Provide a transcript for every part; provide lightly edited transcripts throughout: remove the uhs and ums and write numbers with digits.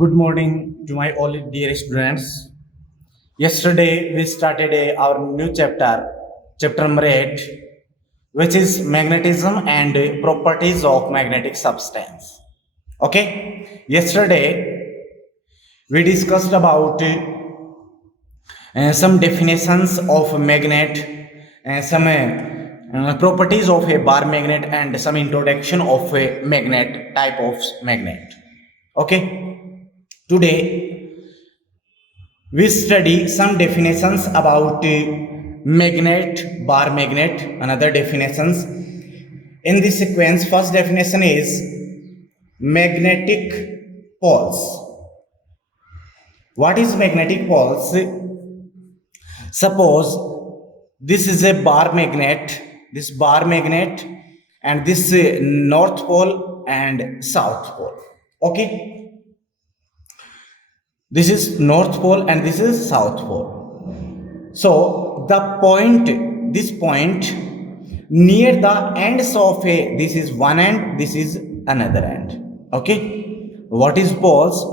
Good morning to my all dear students. Yesterday we started our new chapter number 8, which is magnetism and properties of magnetic substance. Okay, yesterday we discussed about some definitions of magnet, some properties of a bar magnet, and some introduction of a magnet type of magnet. Okay, today we study some definitions about magnet, bar magnet, another definitions. In this sequence, first definition is magnetic poles. What is magnetic poles? Suppose this is a bar magnet, and this north pole and south pole. Okay, this is north pole and this is south pole. So this point near the ends of a, this is one end, this is another end. Okay, what is poles?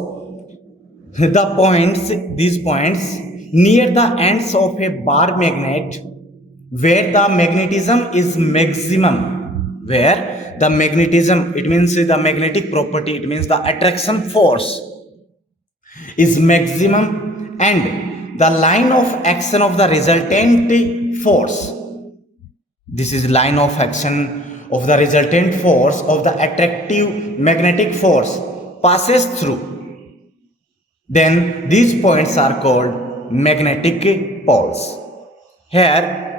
These points near the ends of a bar magnet where the magnetism is maximum, where the magnetism, it means the magnetic property, it means the attraction force is maximum, and the line of action of the resultant force, this is line of action of the resultant force of the attractive magnetic force passes through, then these points are called magnetic poles. Here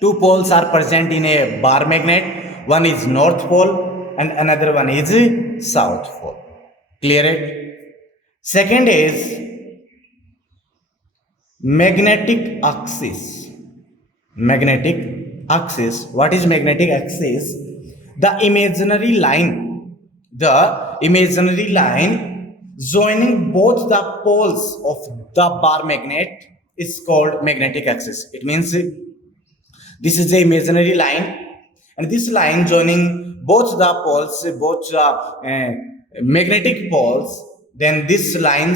two poles are present in a bar magnet, one is north pole and another one is south pole. Clear it? Second is magnetic axis. Magnetic axis. What is magnetic axis? The imaginary line joining both the poles of the bar magnet is called magnetic axis. It means this is the imaginary line, and this line joining both the poles, magnetic poles, then this line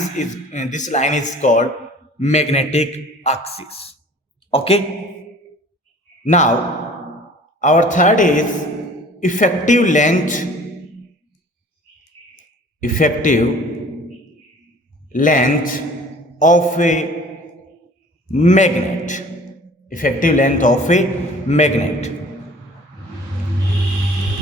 is called magnetic axis. Okay, now our third is effective length of a magnet. Effective length of a magnet.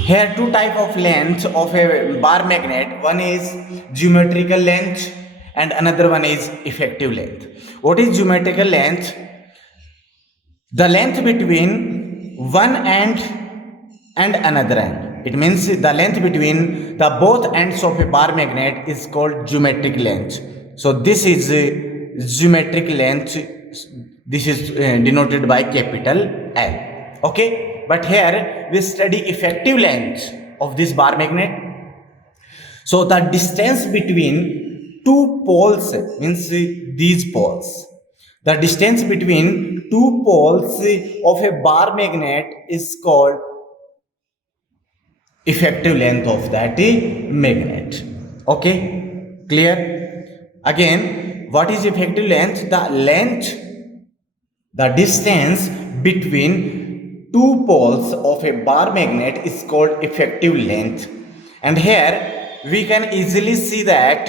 Here two type of length of a bar magnet. One is geometrical length and another one is effective length. What is geometrical length? The length between one end and another end. It means the length between the both ends of a bar magnet is called geometric length. So this is geometric length. This is denoted by capital L. Okay, but here we study effective length of this bar magnet. So the distance between two poles means these poles. The distance between two poles of a bar magnet is called effective length of that magnet. Okay, clear? Again, what is effective length? The distance between two poles of a bar magnet is called effective length. And here we can easily see that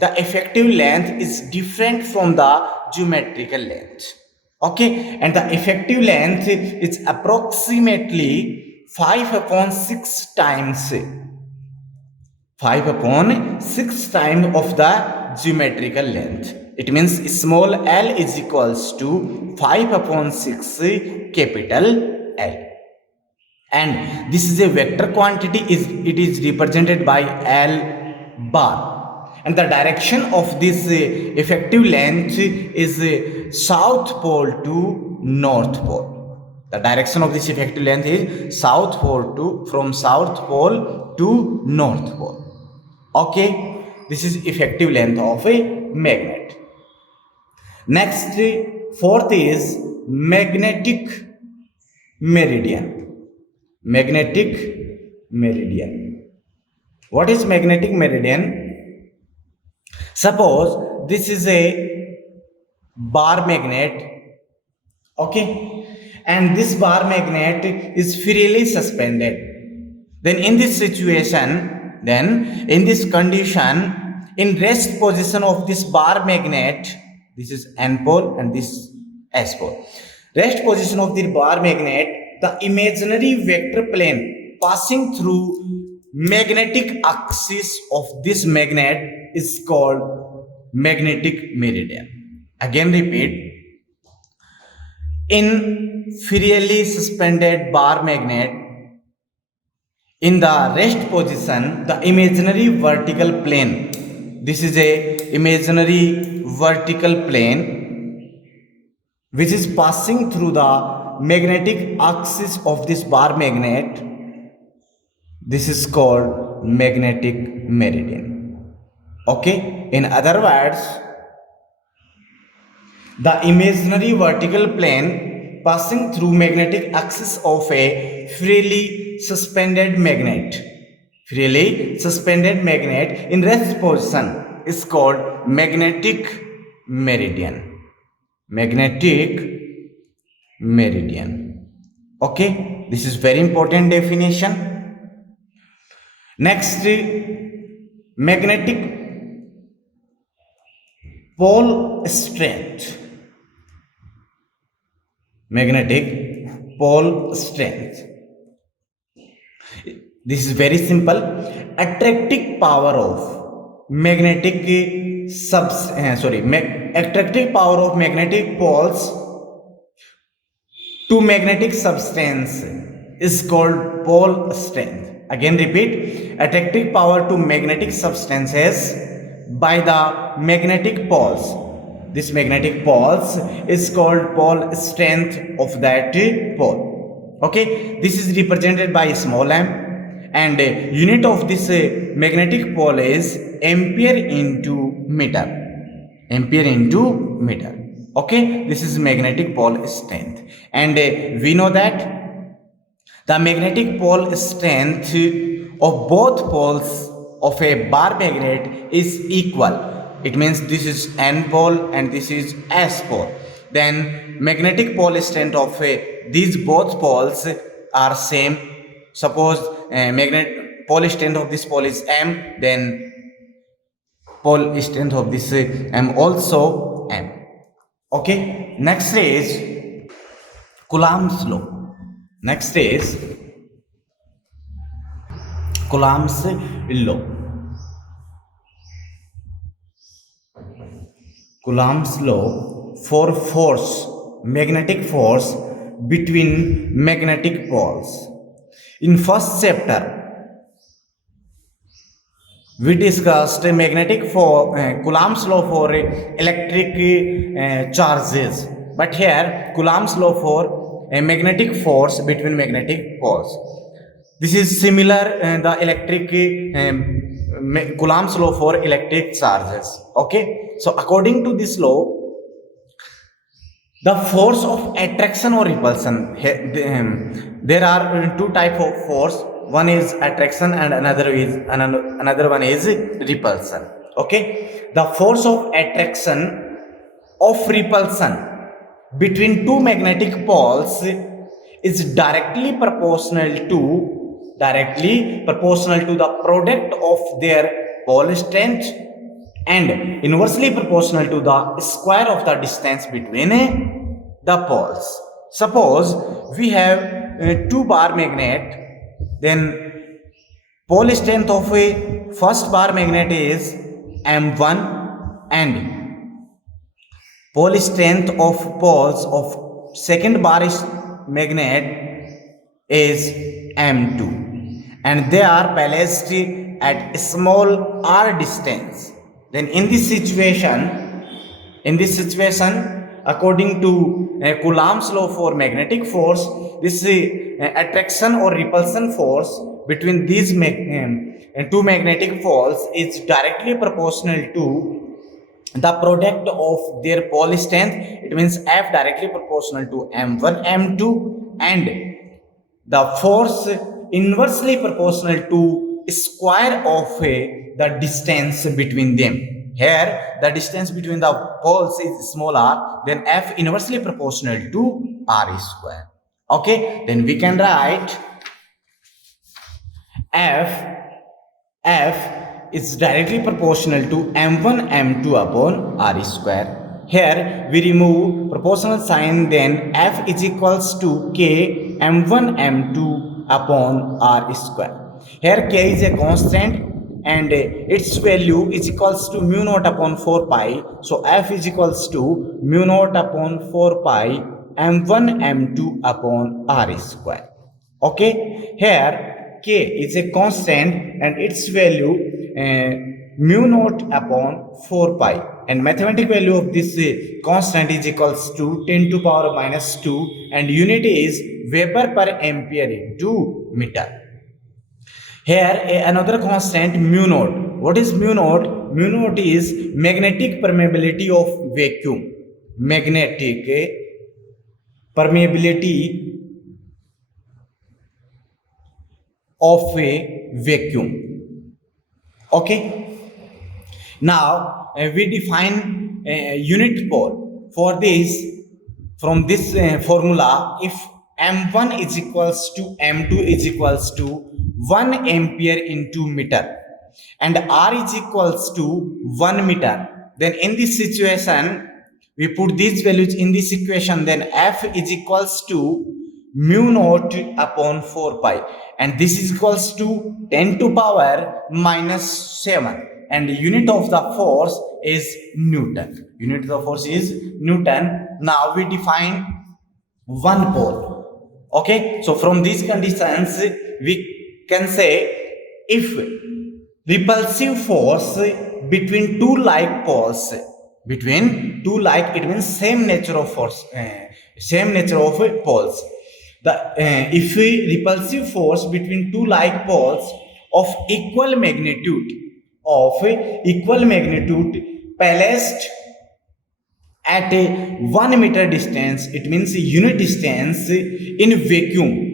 the effective length is different from the geometrical length. Okay, and the effective length is approximately 5 upon 6 times 5 upon 6 times of the geometrical length. It means small l is equals to 5 upon 6 capital L. And this is a vector quantity, it is represented by L bar. And the direction of this effective length is south pole to north pole. The direction of this effective length is from south pole to north pole. Okay, this is effective length of a magnet. Next, fourth is magnetic meridian. Magnetic meridian. What is magnetic meridian? Suppose this is a bar magnet, okay, and this bar magnet is freely suspended. Then in this situation, then in this condition, in rest position of this bar magnet, this is n pole and this s pole. Rest position of the bar magnet, the imaginary vector plane passing through magnetic axis of this magnet is called magnetic meridian. Again repeat, in freely suspended bar magnet, in the rest position, the imaginary vertical plane, this is a imaginary vertical plane which is passing through the magnetic axis of this bar magnet, this is called magnetic meridian. Okay, in other words, the imaginary vertical plane passing through magnetic axis of a freely suspended magnet in rest position is called magnetic meridian. Okay, this is very important definition. Next, magnetic pole strength. Magnetic pole strength. This is very simple. Attractive power of magnetic attractive power of magnetic poles to magnetic substance is called pole strength. Again repeat, attractive power to magnetic substances by the magnetic poles. This magnetic poles is called pole strength of that pole. Okay, this is represented by small m, and unit of this magnetic pole is ampere into meter. Okay, this is magnetic pole strength, and we know that the magnetic pole strength of both poles of a bar magnet is equal. It means this is n pole and this is s pole. Then magnetic pole strength of these both poles are same. Suppose magnet pole strength of this pole is m, then pole strength of this m also m. Okay, next is Coulomb's law. Next is Coulomb's law. Coulomb's law for force, magnetic force between magnetic poles. In first chapter, we discussed Coulomb's law for electric charges, but here Coulomb's law for a magnetic force between magnetic poles. This is similar the Coulomb's law for electric charges. Okay, so according to this law, the force of attraction or repulsion, there are two type of force. One is attraction and another one is repulsion. Okay, the force of attraction of repulsion between two magnetic poles is directly proportional to the product of their pole strength and inversely proportional to the square of the distance between the poles. Suppose we have two bar magnet, then pole strength of a first bar magnet is m1 and pole strength of poles of second bar magnet is m2, and they are placed at small r distance. Then in this situation, according to Coulomb's law for magnetic force, this attraction or repulsion force between these two magnetic poles is directly proportional to the product of their pole strength. It means F directly proportional to m1 m2, and the force inversely proportional to square of the distance between them. here the distance between the poles is smaller, then F inversely proportional to R square. Okay, then we can write F is directly proportional to m1 m2 upon R square. Here we remove proportional sign, then F is equals to K m1 m2 upon R square. Here K is a constant and its value is equals to mu naught upon 4 pi. So F is equals to mu naught upon 4 pi m1 m2 upon R square. Okay, here K is a constant and its value mu naught upon 4 pi, and mathematical value of this constant is equals to 10 to power minus 2 and unit is Weber per ampere into meter. Here another constant mu naught. What is mu naught? Mu naught is magnetic permeability of vacuum. Magnetic permeability of a vacuum. Okay. Now we define unit pole. For this, from this formula, if m1 is equals to m2 is equals to 1 ampere into meter and R is equals to 1 meter, then in this situation we put these values in this equation, then F is equals to mu naught upon 4 pi, and this is equals to 10 to power minus 7, and the unit of the force is Newton. Unit of the force is Newton. Now we define one pole. Okay, so from these conditions we can say if repulsive force between two like poles, it means same nature of force, same nature of poles. If repulsive force between two like poles of equal magnitude placed at a 1 meter distance, it means unit distance in vacuum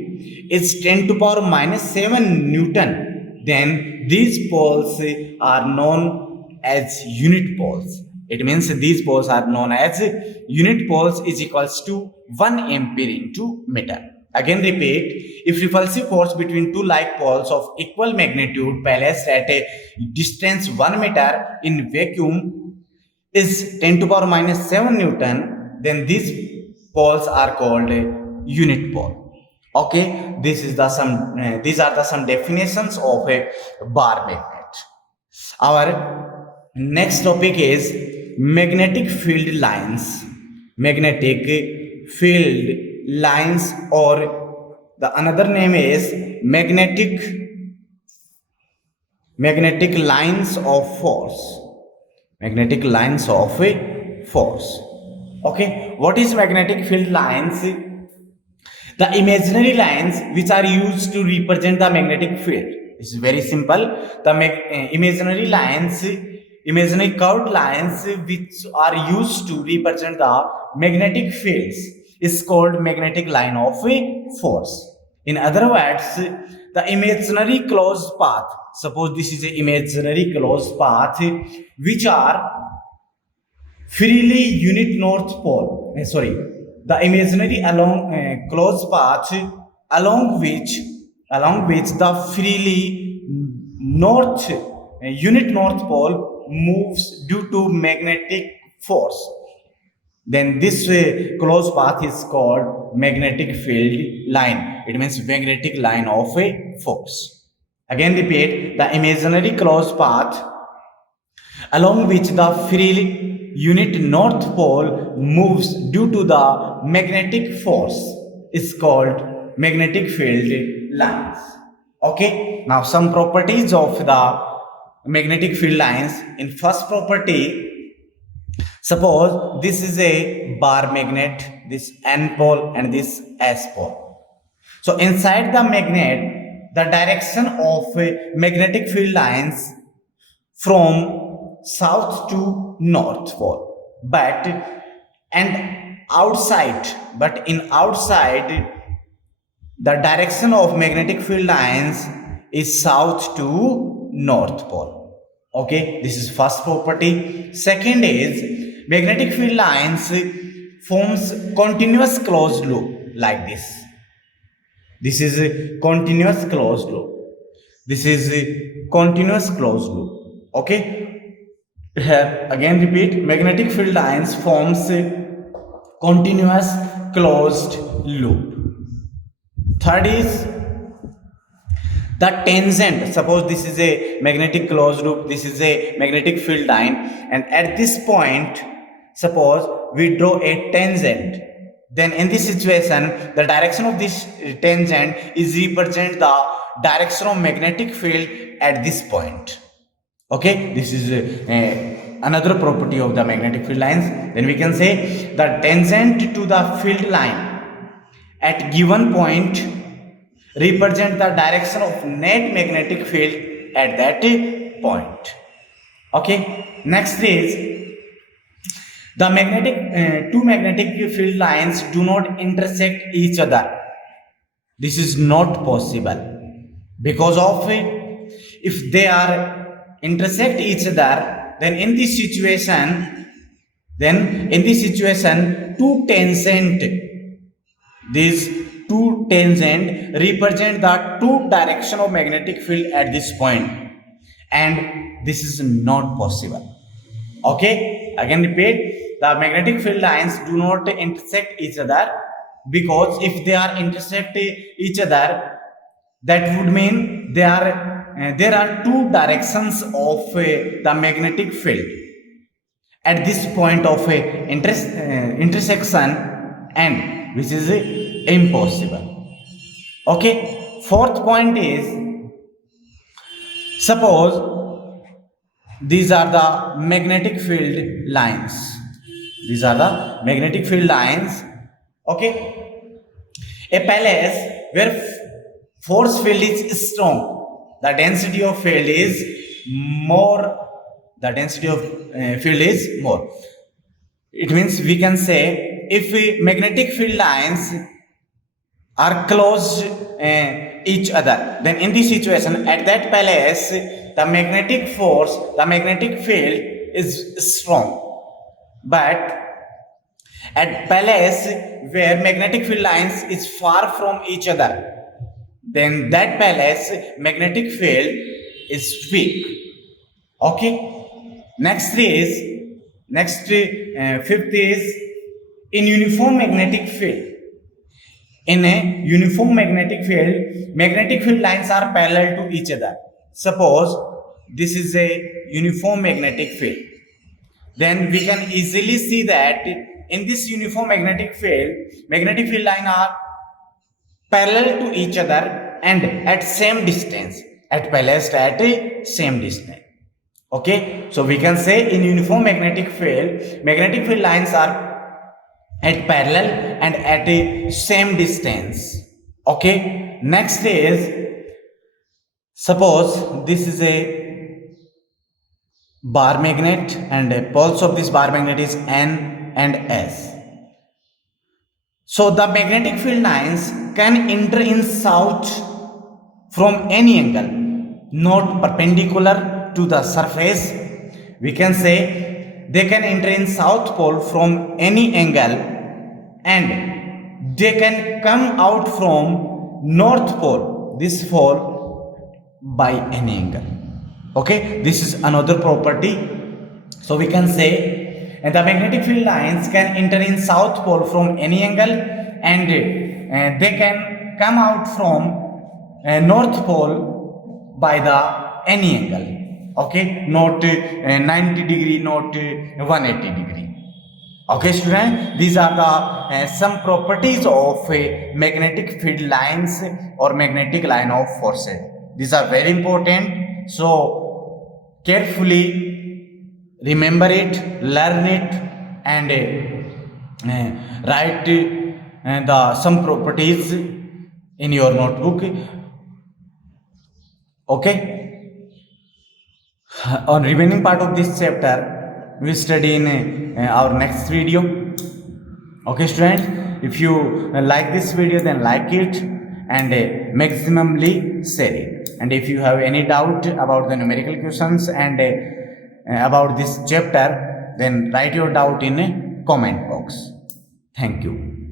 is 10 to power minus 7 Newton, then these poles are known as unit poles. It means these poles are known as unit poles is equals to 1 ampere into meter. Again repeat, if repulsive force between two like poles of equal magnitude placed at a distance 1 meter in vacuum is 10 to power minus 7 Newton, then these poles are called unit pole. Okay, these are some definitions of a bar magnet. Our next topic is magnetic field lines. Magnetic field lines, or the another name is magnetic lines of force. Magnetic lines of a force. Okay, what is magnetic field lines? The imaginary lines which are used to represent the magnetic field. It's very simple. The imaginary curved lines which are used to represent the magnetic fields is called magnetic line of a force. In other words, the imaginary closed path. Suppose this is an imaginary closed path which are freely unit north pole. The imaginary closed path along which the freely unit north pole moves due to magnetic force, then this closed path is called magnetic field line. It means magnetic line of a force. Again repeat, the imaginary closed path along which the freely unit north pole moves due to the magnetic force is called magnetic field lines. Okay, now some properties of the magnetic field lines. In first property, suppose this is a bar magnet, this N pole and this S pole. So inside the magnet, the direction of magnetic field lines from south to north pole, but in outside the direction of magnetic field lines is south to north pole. Okay, this is first property. Second is magnetic field lines forms continuous closed loop like this. This is a continuous closed loop. This is a continuous closed loop. Okay. Here again repeat, magnetic field lines forms a continuous closed loop. Third is the tangent. Suppose this is a magnetic closed loop, this is a magnetic field line, and at this point suppose we draw a tangent. Then in this situation the direction of this tangent is represent the direction of magnetic field at this point. Okay, this is another property of the magnetic field lines. Then we can say the tangent to the field line at given point represent the direction of net magnetic field at that point. Okay, next is the two magnetic field lines do not intersect each other. This is not possible because of if they are intersect each other, then in this situation two tangent, these two tangent represent the two direction of magnetic field at this point, and this is not possible. Okay, again repeat, the magnetic field lines do not intersect each other, because if they are intersect each other, that would mean there are two directions of the magnetic field at this point of intersection, and which is impossible. Okay, fourth point is, suppose these are the magnetic field lines. These are the magnetic field lines. Okay, a place where force field is strong, the density of field is more. The density of field is more. It means we can say if magnetic field lines are close each other, then in this situation at that place the magnetic force, the magnetic field is strong. But at place where magnetic field lines is far from each other, then that place magnetic field is weak. Okay, fifth is in uniform magnetic field. In a uniform magnetic field lines are parallel to each other. Suppose this is a uniform magnetic field, then we can easily see that in this uniform magnetic field lines are parallel to each other and at same distance, at placed at a same distance. Okay, so we can say in uniform magnetic field lines are at parallel and at a same distance. Okay, next is, suppose this is a bar magnet and the poles of this bar magnet is N and S. So the magnetic field lines can enter in south from any angle, not perpendicular to the surface. We can say they can enter in south pole from any angle, and they can come out from north pole, this pole, by any angle. Okay, this is another property. So we can say and the magnetic field lines can enter in south pole from any angle, and they can come out from north pole by the any angle. Okay, not 90 degree, not 180 degree. Okay, student, these are the some properties of magnetic field lines or magnetic line of forces. These are very important, so carefully remember it, learn it, and write the some properties in your notebook. Okay, on remaining part of this chapter we study in our next video. Okay, students, if you like this video, then like it and maximally share it. And if you have any doubt about the numerical questions and about this chapter, then write your doubt in a comment box. Thank you.